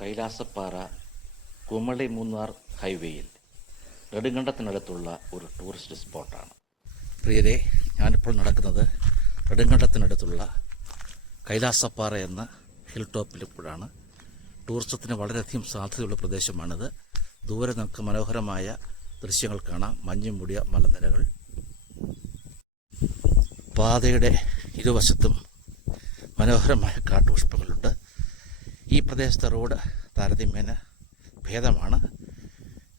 കൈലാസപ്പാറ കുമളി മൂന്നാർ ഹൈവേയിൽ നെടുങ്കണ്ടത്തിനടുത്തുള്ള ഒരു ടൂറിസ്റ്റ് സ്പോട്ടാണ്. പ്രിയരെ, ഞാനിപ്പോൾ നടക്കുന്നത് നെടുങ്കണ്ടത്തിനടുത്തുള്ള കൈലാസപ്പാറ എന്ന ഹിൽ ടോപ്പിലിപ്പോഴാണ്. ടൂറിസത്തിന് വളരെയധികം സാധ്യതയുള്ള പ്രദേശമാണിത്. ദൂരെ നമുക്ക് മനോഹരമായ ദൃശ്യങ്ങൾ കാണാം. മഞ്ഞു മൂടിയ മലനിരകൾ, പാതയുടെ ഇരുവശത്തും മനോഹരമായ കാട്ടുപുഷ്പങ്ങളുണ്ട്. ഈ പ്രദേശത്തെ റോഡ് താരതമ്യേന ഭേദമാണ്.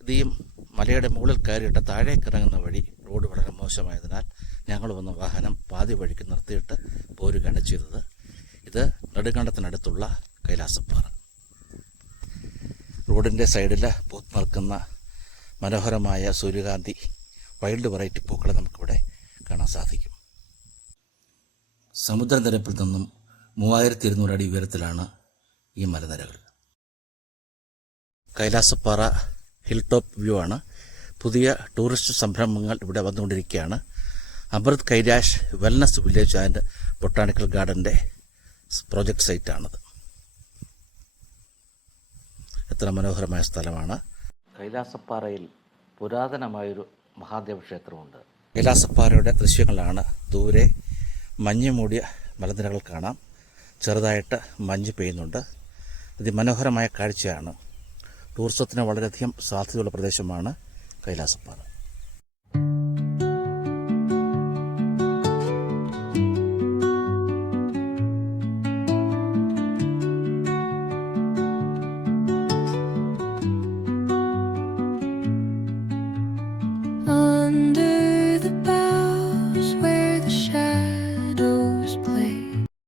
ഇതീം മലയുടെ മുകളിൽ കയറിയിട്ട് താഴേക്ക് ഇറങ്ങുന്ന വഴി റോഡ് വളരെ മോശമായതിനാൽ ഞങ്ങൾ വന്ന വാഹനം പാതി വഴിക്ക് നിർത്തിയിട്ട് പോരുകയാണ് ചെയ്തത്. ഇത് നെടുങ്കണ്ടത്തിനടുത്തുള്ള കൈലാസപ്പാറ. റോഡിൻ്റെ സൈഡിൽ പൂത്ത് നിൽക്കുന്ന മനോഹരമായ സൂര്യകാന്തി വൈൽഡ് വെറൈറ്റി പൂക്കളെ നമുക്കിവിടെ കാണാൻ സാധിക്കും. സമുദ്രനിരപ്പിൽ നിന്നും 3200 അടി ഉയരത്തിലാണ് ഈ മലനിരകൾ. കൈലാസപ്പാറ ഹിൽ ടോപ്പ് വ്യൂ ആണ്. പുതിയ ടൂറിസ്റ്റ് സംരംഭങ്ങൾ ഇവിടെ വന്നുകൊണ്ടിരിക്കുകയാണ്. Amrit Kailash wellness village and botanical ഗാർഡൻ്റെ പ്രോജക്റ്റ് സൈറ്റാണത്. എത്ര മനോഹരമായ സ്ഥലമാണ്. കൈലാസപ്പാറയിൽ പുരാതനമായൊരു മഹാദേവ ക്ഷേത്രമുണ്ട്. കൈലാസപ്പാറയുടെ ദൃശ്യങ്ങളാണ്. ദൂരെ മഞ്ഞ് മൂടിയ മലനിരകൾ കാണാം. ചെറുതായിട്ട് മഞ്ഞ് പെയ്യുന്നുണ്ട്. അതിമനോഹരമായ കാഴ്ചയാണ്. ടൂറിസത്തിന് വളരെയധികം സാധ്യതയുള്ള പ്രദേശമാണ് കൈലാസപ്പാറ.